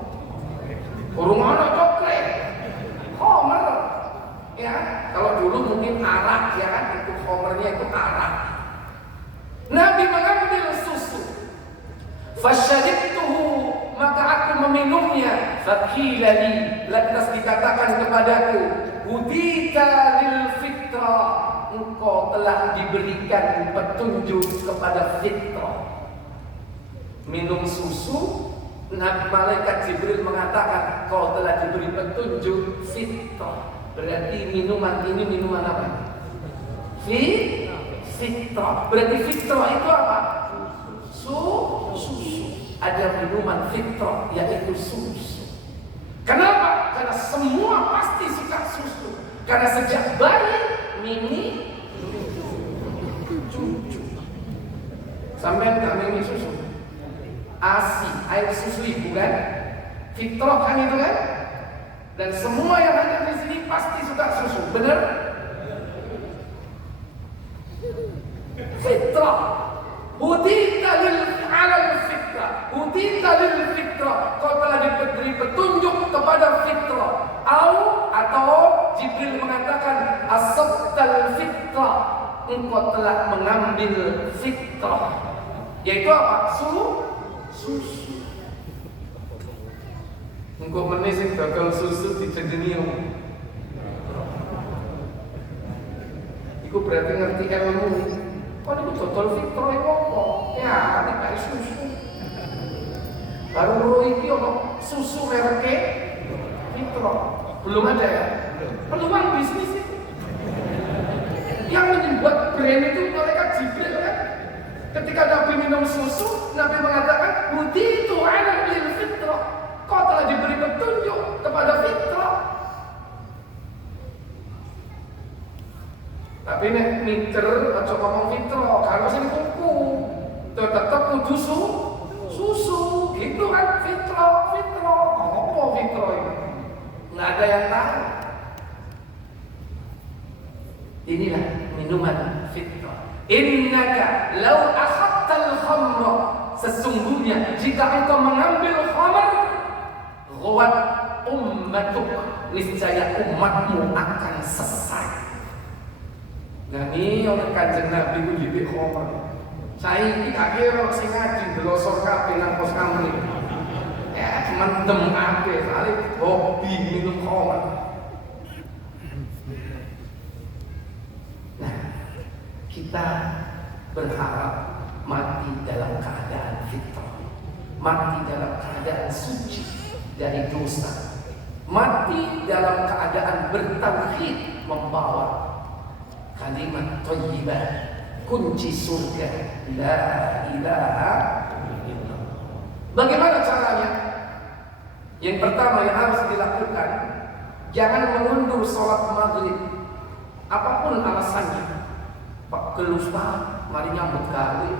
Urung ana coklat. Khamr. Ya, kalau dulu mungkin arak, ya kan, itu khamrnya itu arak. Nabi mengambil susu. Fasyaribtuhu, maka aku meminumnya. Faqila li, lantas dikatakan kepadaku, hudita lil fitrah, engkau telah diberikan petunjuk kepada fitrah. Minum susu Malaikat Jibril mengatakan kau telah diberi petunjuk fitrah. Berarti minuman ini minuman apa? Fitrah. Berarti fitrah itu apa? Susu. Ada minuman fitrah yaitu susu. Kenapa? Karena semua pasti suka susu. Karena sejak bayi mini cucu. Sampai enggak mini susu? ASI, air susu ibu kan? Fitrah kan itu kan? Dan semua yang ada di sini pasti suka susu, benar? Fitrah. Hudita lil alal fitrah. Hudita lil fitrah. Kau telah diberi petunjuk kepada fitrah. Atau Jibril mengatakan asabtal fitrah. Engkau telah mengambil fitrah. Yaitu apa? Susu. Engkau menisik bakal susu di cedenium. Iku berarti ngerti ilmu. Kau itu total fitrah itu apa? Ya, nanti kayak susu. Baru roh ini ono susu merke fitrah. Belum ada ya? Peluang bisnis itu. Yang membuat brand itu malaikat Jibril kan? Ketika Nabi minum susu, Nabi mengatakan, "Huditu ala bil fitrah." Kau telah diberi petunjuk kepada fitrah. Tapi nek mikir aja ngomong fitrah, kalau sing kuku, tetap kudu susu. Gitu kan fitrah. Apa fitrah ini? Nggak ada yang tahu. Inilah minuman fitrah. Innaka law akhadtal khamra, sesungguhnya jika engkau mengambil khamr, ghawat ummatuk, niscaya umatmu akan sesat. Nah ini oleh Kanjeng Nabi ku dibik khamr. Saiki akhir sing ngaji delosor kabeh nang pos kamri. Ya mendem kabeh kali hobi minum khamr. Kita berharap mati dalam keadaan fitrah, mati dalam keadaan suci dari dosa, mati dalam keadaan bertauhid, membawa kalimat thayyibah, kunci surga, la ilaha illallah. Bagaimana caranya? Yang pertama yang harus dilakukan, jangan mengundur sholat maghrib, apapun alasannya. Pak gelusta, mari nyambut gawe.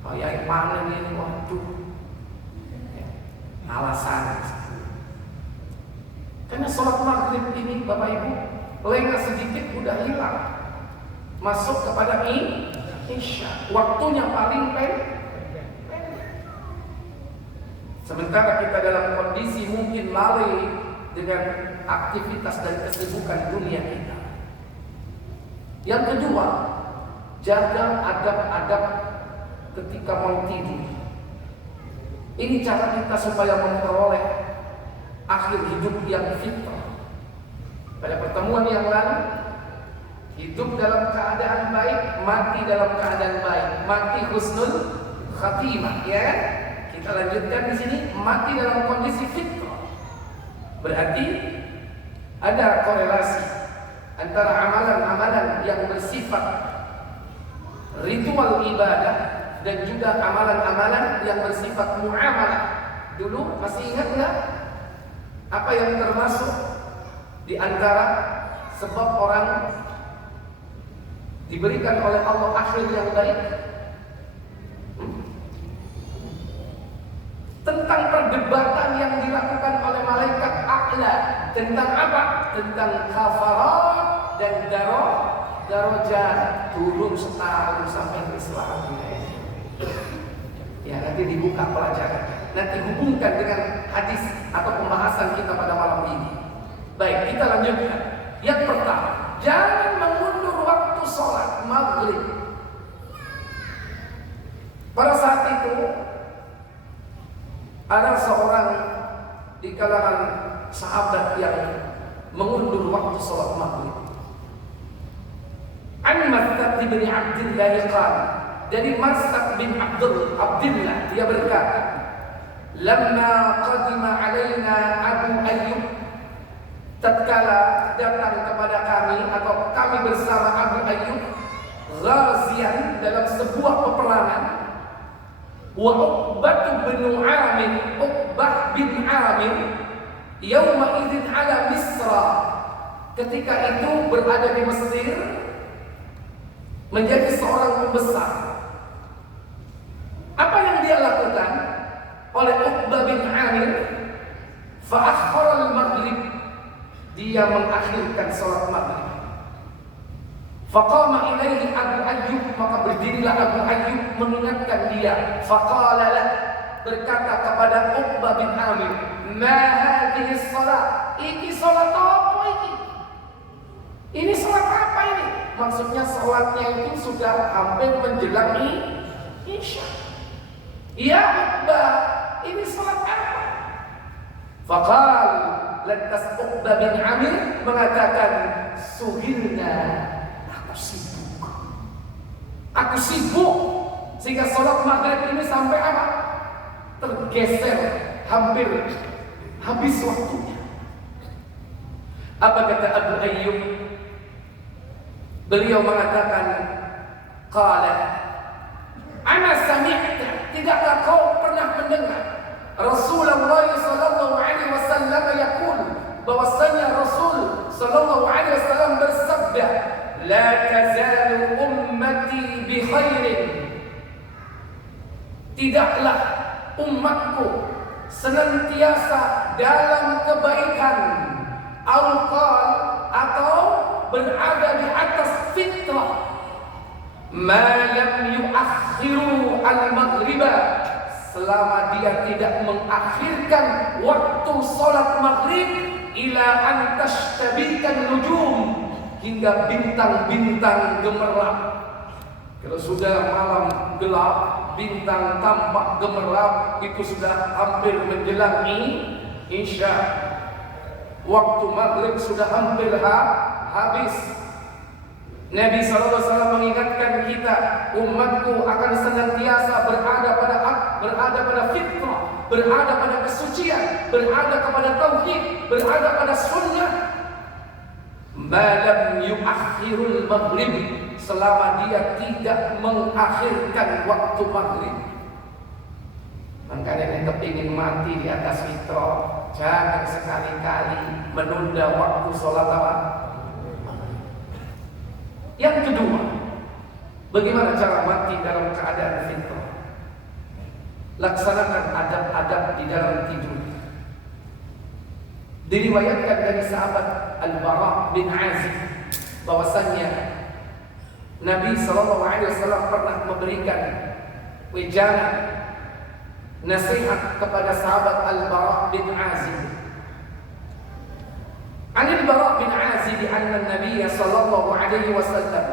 Kayak panen ini, waduh. Alasan. Karena sholat maghrib ini, Bapak Ibu, lengah sedikit udah hilang. Masuk kepada isya. Waktunya paling pendek. Sementara kita dalam kondisi mungkin lalai dengan aktivitas dan kesibukan dunia kita. Yang kedua, jaga adab-adab ketika mau tidur. Ini cara kita supaya memperoleh akhir hidup yang fitrah. Pada pertemuan yang lalu, hidup dalam keadaan baik, mati dalam keadaan baik, mati husnul khatimah, ya kan? Kita lanjutkan di sini, mati dalam kondisi fitrah. Berarti ada korelasi antara amalan-amalan yang bersifat ritual ibadah dan juga amalan-amalan yang bersifat muamalah. Dulu masih ingat nggak apa yang termasuk di antara sebab orang diberikan oleh Allah akhir yang baik? Tentang perdebatan yang dilakukan oleh malaikat a'la tentang apa? Tentang kafarat dan darajat, turun setahun sampai Islam. Ya nanti dibuka pelajaran. Nanti hubungkan dengan hadis atau pembahasan kita pada malam ini. Baik, kita lanjutkan. Yang pertama, jangan mengundur waktu sholat maghrib. Pada saat itu ada seorang di kalangan sahabat yang mengundur waktu sholat maghrib. An Mathad bin Abdillah qala dari Marsad bin Abdullah, dia berkata, "Lamma qadima alaina Abu Ayyub," tatkala datang kepada kami atau kami bersama Abu Ayyub ghazian dalam sebuah peperangan, wa Uqbah bin Amir yauma idzin ala Misra, ketika itu berada di Mesir menjadi seorang pembesar. Apa yang dia lakukan oleh Uqbah bin Amir? Fa'akhkhara al-maghrib, dia mengakhirkan salat maghrib. Faqama ilaihi Abu Ayyub, maka berdirilah Abu Ayyub mengingatkan dia. Faqala lah, berkata kepada Uqbah bin Amir, "Ma hadhihi shalah?" Ini salat apa ini? Ini salat apa ini? Maksudnya salatnya itu sudah hampir menjelang Isya. Ya Uqbah, ini salat apa? Faqal, lantas Uqbah bin Amir mengatakan, "Suhilna, aku sibuk sehingga sholat maghrib ini sampai apa? Tergeser, hampir habis waktunya." Apa kata Abu Ayyub? Beliau mengatakan, "Qala, ana sami'ta," tidakkah kau pernah mendengar Rasulullah sallallahu alaihi wasallam yaqul, bahwasanya Rasul sallallahu alaihi wasallam bersabda, "La tazalu ummati bi khairin," tidaklah umatku senantiasa dalam kebaikan, atau berada di atas fitrah, ma lam yuakhiru al-maghriba, selama dia tidak mengakhirkan waktu salat maghrib, ila an tashtabikan nujum, hingga bintang-bintang gemerlap. Kalau sudah malam gelap, bintang tampak gemerlap, itu sudah hampir menjelang Isya. Waktu maghrib sudah hampir habis. Nabi SAW mengingatkan kita, umatku akan senantiasa berada pada fitrah, berada pada kesucian, berada kepada tauhid, berada pada sunnah. Malam yuakhirul maghrib, selama dia tidak mengakhirkan waktu maghrib. Makanya yang kepingin mati di atas fitrah, jangan sekali-kali menunda waktu sholat apa? Yang kedua, bagaimana cara mati dalam keadaan fitrah? Laksanakan adab-adab di dalam tidur. Diriwayatkan dari sahabat Al-Bara bin Azib bahwasannya Nabi SAW pernah memberikan wejangan nasihat kepada sahabat Al-Bara bin Azib. Al-Bara bin Azib anna Nabi sallallahu alaihi wasallam,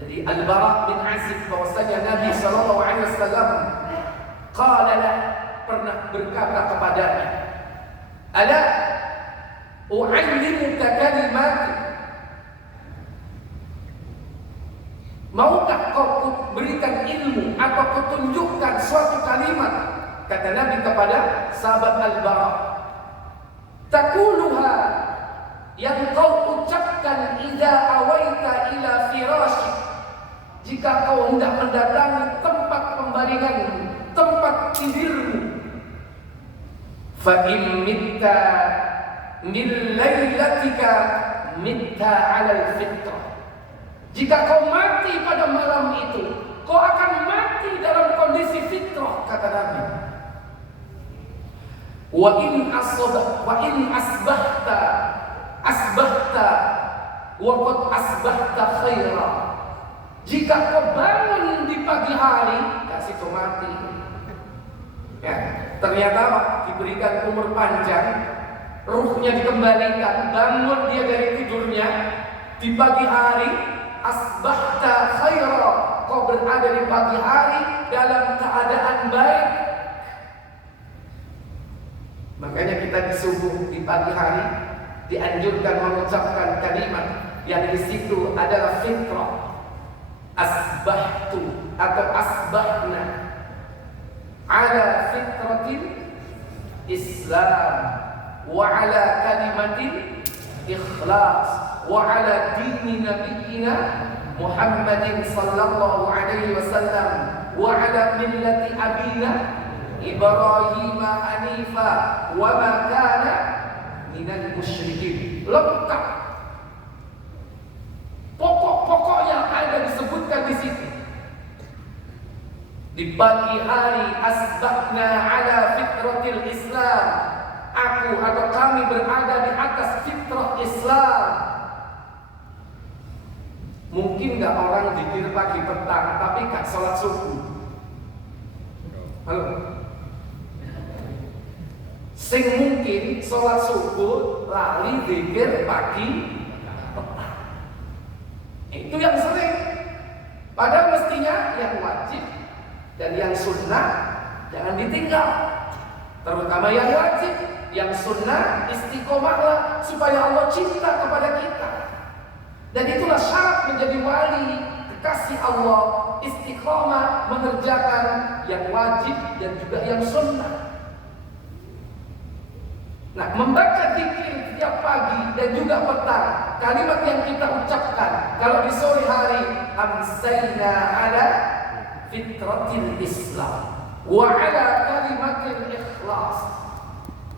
jadi Al-Bara bin Azib bahwasanya Nabi sallallahu alaihi wasallam qala la, pernah berkata kepadanya, "Ala u'allimuka kalimat," maukah kau berikan ilmu atau kutunjukkan suatu kalimat, kata Nabi kepada sahabat Al-Bara, "Taquluha," yang kau ucapkan, "idza awaita ila firasyik," jika kau hendak mendatangi tempat pembaringanmu, tempat tidurmu. "Fa in mitta min lailatika mitta 'alal fitrah," jika kau mati pada malam itu, kau akan mati dalam kondisi fitrah, kata Nabi. "Wa in asbahta wa qad asbahta khaira," jika kau bangun di pagi hari, kasih kau mati. Ya, ternyata diberikan umur panjang, ruhnya dikembalikan, bangun dia dari tidurnya di pagi hari, asbahta khaira, kau berada di pagi hari dalam keadaan baik. Makanya kita di subuh, di pagi hari dianjurkan mengucapkan kalimat yang di situ adalah fitrah. Asbahtu atau asbahna ala fitratil Islam wa ala kalimatil ikhlas wa ala dini nabiyyina Muhammadin sallallahu alaihi wasallam wa ala millati abina Ibrahim hanifa wa ma kana minal musyrikin. Lengkap pokok-pokok yang ada disebutkan di situ. Di pagi hari asbahna ala fitratil Islam, aku atau kami berada di atas fitrah Islam. Mungkin nggak orang zikir pagi petang tapi nggak sholat subuh? Halo? Sing mungkin sholat subuh lali zikir pagi petang. Itu yang sering. Padahal mestinya yang wajib dan yang sunnah jangan ditinggal. Terutama yang wajib, yang sunnah istiqomahlah supaya Allah cinta kepada kita. Dan itulah syarat menjadi wali kekasih Allah, istiqomah mengerjakan yang wajib dan juga yang sunnah. Nah, membaca zikir tiap pagi dan juga petang, kalimat yang kita ucapkan kalau di sore hari, amsayna ala fitratil Islam wa ala kalimatil ikhlas,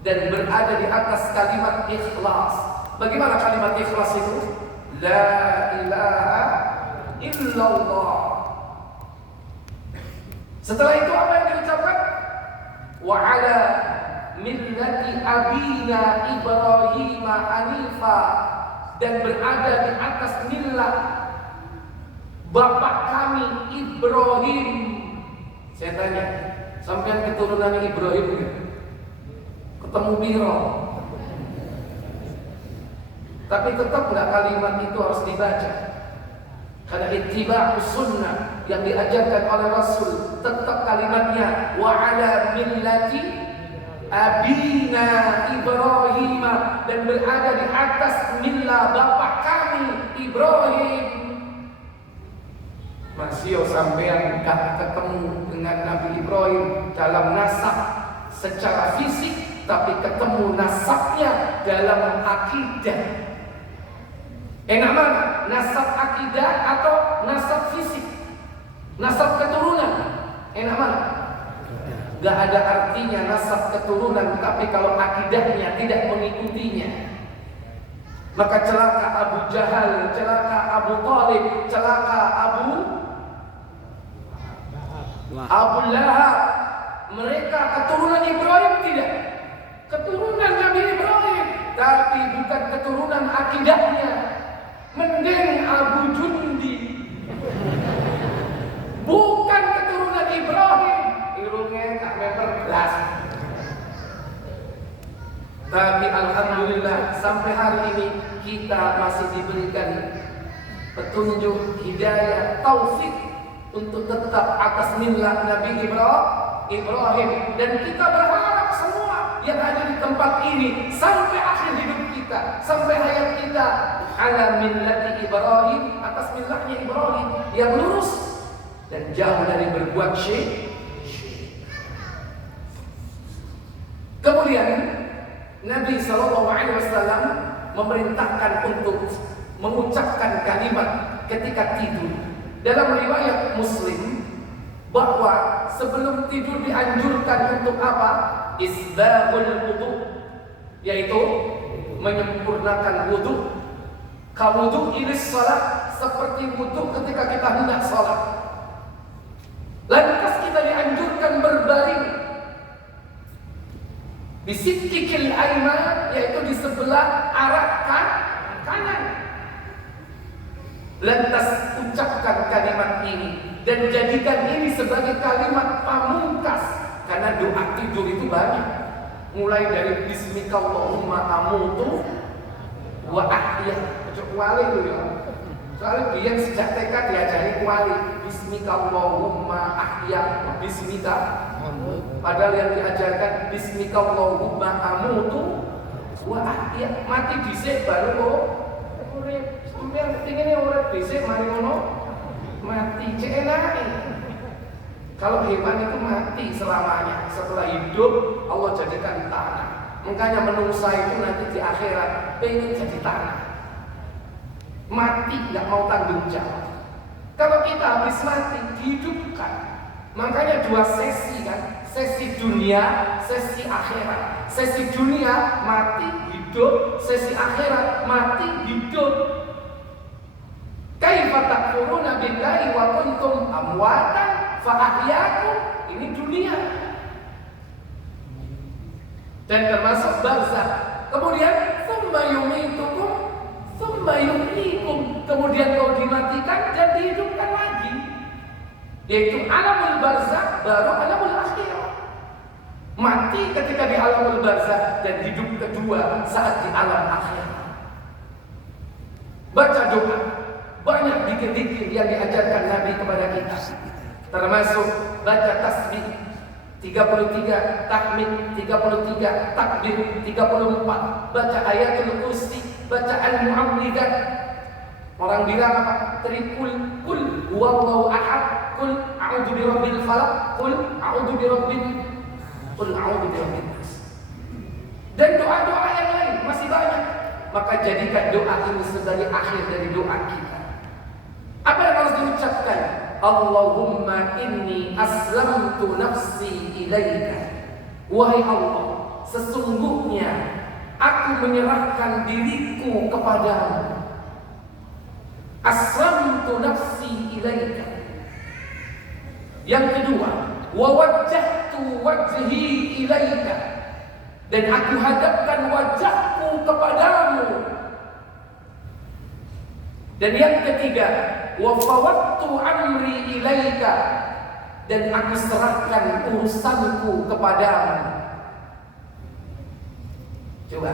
dan berada di atas kalimat ikhlas. Bagaimana kalimat ikhlas itu? La ilaha illallah. Setelah itu apa yang diucapkan? Wa ala millati abina Ibrahim hanifa, dan berada di atas millah bapak kami Ibrahim. Saya tanya, sampean keturunan Ibrahim ya? Ketemu biro. Tapi tetap nggak kalimat itu harus dibaca. Karena ittiba' sunnah yang diajarkan oleh Rasul, tetap kalimatnya wa ala millati abina Ibrahim, dan berada di atas millah bapak kami Ibrahim. Masih sampean gak ketemu dengan Nabi Ibrahim dalam nasab secara fisik, tapi ketemu nasabnya dalam akidah. Enak mana? Nasab akidah atau nasab fisik? Nasab keturunan. Enak mana? Gak ada artinya nasab keturunan, tapi kalau akidahnya tidak mengikutinya, maka celaka Abu Jahal, celaka Abu Thalib, celaka Abu Lahab. Mereka keturunan Ibrahim tidak? Keturunan Nabi Ibrahim, tapi bukan keturunan akidahnya. Mending Abu Jundi, bukan keturunan Ibrahim, irungnya tak meter belas. Tapi alhamdulillah sampai hari ini kita masih diberikan petunjuk, hidayah, taufik untuk tetap atas millah Nabi Ibrahim. Dan kita berharap semua yang ada di tempat ini sampai akhir hidup kita, sampai hayat kita, ala millati Ibrahim, atas millahnya Ibrahim yang lurus dan jauh dari berbuat syirik. Kemudian Nabi SAW memerintahkan untuk mengucapkan kalimat ketika tidur. Dalam riwayat Muslim bahwa sebelum tidur dianjurkan untuk apa? Isbahul wudu, yaitu menyempurnakan wudu. Kawudu ilis salat, seperti wudu ketika kita hendak salat. Lantas kita dianjurkan berbaring bisikikil aiman, yaitu di sebelah arah kanan. Lantas ucapkan kalimat ini dan jadikan ini sebagai kalimat pamungkas, karena doa tidur itu banyak, mulai dari bismikallahumma amutu wa ahya. Kuali dulu ya. Soalnya biar sejak TK diajari kuali. Bismikallahumma ahya, bismika. Padahal yang diajarkan bismikallahumma amutu wa ahya. Mati dhisik baru kok urip. Sampeyan pengine urip dhisik mari ngono mati cek enake. Kalau hewan itu mati selamanya, setelah hidup Allah jadikan tanah. Makanya menungsa itu nanti di akhirat pengen jadi tanah. Mati nggak mau tanggung jawab. Kalau kita habis mati dihidupkan. Makanya dua sesi kan, sesi dunia, sesi akhirat. Sesi dunia mati hidup, sesi akhirat mati hidup. Kaifa takfuruna billahi wa kuntum amwatan fa ahyakum, ini dunia. Dan termasuk barzakh. Kemudian tsumma yumitukum tsumma yuhyikum, kemudian kau dimatikan dan dihidupkan lagi. Yaitu alamul barzakh baru alamul akhirah. Mati ketika di alamul barzakh dan hidup kedua saat di alam akhirah. Baca doa. Banyak zikir-zikir yang diajarkan Nabi kepada kita. Termasuk baca tasbih 33, tahmid 33, takbir 34, baca ayatul kursi, baca al-mu'awwidzat. Orang bilang apa? Trikul, kul huwallahu ahad, kul a'udzu birabbil falaq, kul a'udzu birabbin nas. Dan doa-doa yang lain masih banyak. Maka jadikan doa ini sebagai akhir dari doa kita. Apa yang harus diucapkan? Allahumma inni aslamtu nafsi ilaika. Wahai Allah, sesungguhnya aku menyerahkan diriku kepadamu. Aslamtu nafsi ilaika. Yang kedua, wa wajjahtu wajhi ilaika. Dan aku hadapkan wajahku kepadamu. Dan yang ketiga, wa fawwadtu amri ilaika, dan aku serahkan urusanku kepadamu. Coba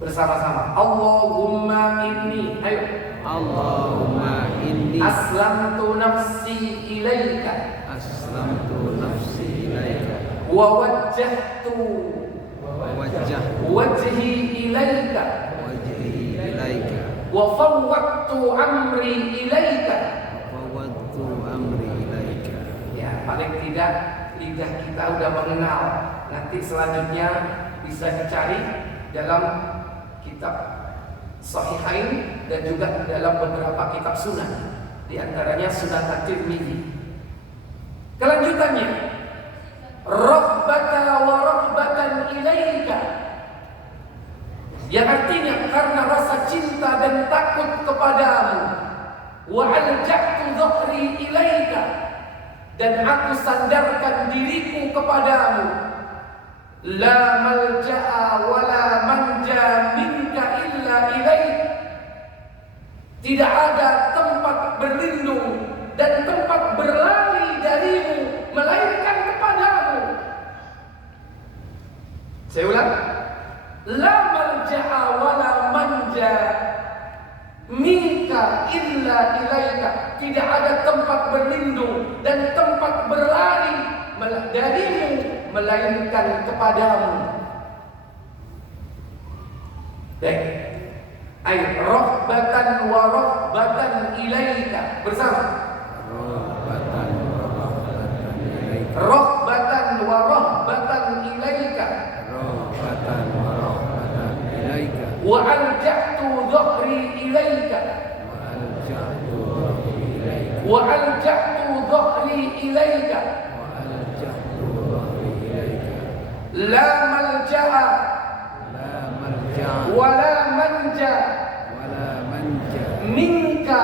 bersama-sama. Allahumma inni, ayo. Allahumma inni aslamtu nafsi ilaika. aslamtu nafsi ilaika. Wa wajjahtu wajhi ilaika. wajhi ilaika. Wa fawwadtu amri ilaika. Fawwadtu amri ilaika. Ya, paling tidak lidah kita udah mengenal. Nanti selanjutnya bisa dicari dalam kitab Sahihain dan juga dalam beberapa kitab sunan, di antaranya Sunan At-Tirmidzi. Kelanjutannya, rabbaka wa rahbatan ilaika, yang artinya karena rasa cinta dan takut kepadamu. Wa alja'tu dhahri ilaika, dan aku sandarkan diriku kepadamu. La malja'a wa la manja minka illa ilaik, tidak ada tempat berlindung dan tempat berlari darimu melainkan kepadamu. Saya ulang. La malja'a wa la manja minka illa ilaika, tidak ada tempat berlindung dan tempat berlari darimu melainkan kepadamu. Baik. Ay rahbatan wa rahbatan ilaika, bersama. Rahbatan wa rahbatan ilaika. Rahbatan wa rahbatan ilaika. Rahbatan wa rahbatan ilaika. Wa alja'tu dhahri ilaika. Wa alja'tu dhahri ilaika. Wa alja'tu dhahri ilaika. Wa alja'tu dhahri ilaika. La malja'a La malja'a wa la manja wa la manja minka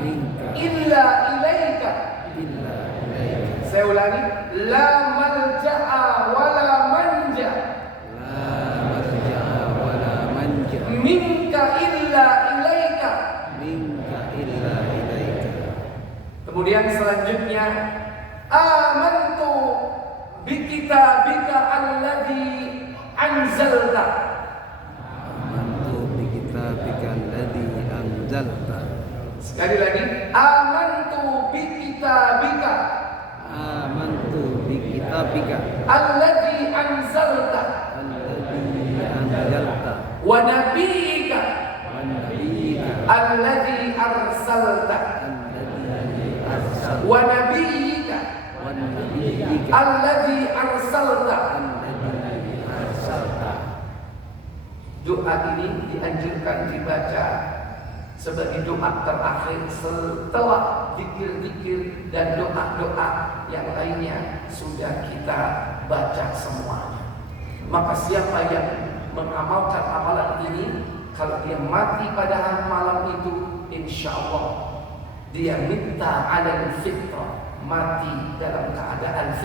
minka illa ilaika. illa ilaika. Saya ulangi. La malja'a wa la manja La malja'a wa la manja minka illa ilaika. minka illa ilaika. Kemudian selanjutnya, amantu bi kitabika alladhi anzalta. Amantu bi kitabika alladhi anzalta. Sekali lagi, amantu bi kitabika Amantu bi kitabika alladhi anzalta alladhi anzalta wa nabiyyika wa nabiyyika alladhi arsalta alladhi arsalta wa nabiyyika alladzi arsalta. Doa ini dianjurkan dibaca sebagai doa terakhir setelah zikir-zikir dan doa-doa yang lainnya sudah kita baca semuanya. Maka siapa yang mengamalkan amalan ini, kalau dia mati pada malam itu, insya Allah dia minta alal fitrah, mati dalam keadaan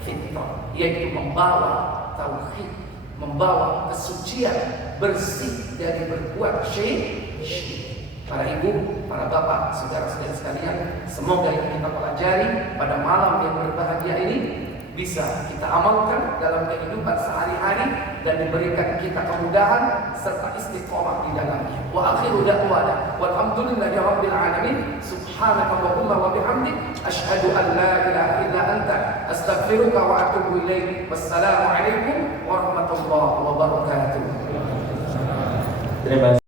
fitrah, yaitu membawa tauhid, membawa kesucian, bersih dari berbuat syirik. Para ibu, para bapak, saudara-saudara sekalian, semoga yang kita pelajari pada malam yang berbahagia ini bisa kita amalkan dalam kehidupan sehari-hari dan diberikan kita kemudahan serta istiqomah di dalamnya. Wa akhiru da'wana walhamdulillahi rabbil alamin. Subhanakallahumma wa bihamdik asyhadu an la ilaha illa anta astaghfiruka wa atubu ilaik. Wassalamu alaikum warahmatullahi wabarakatuh. Terima kasih.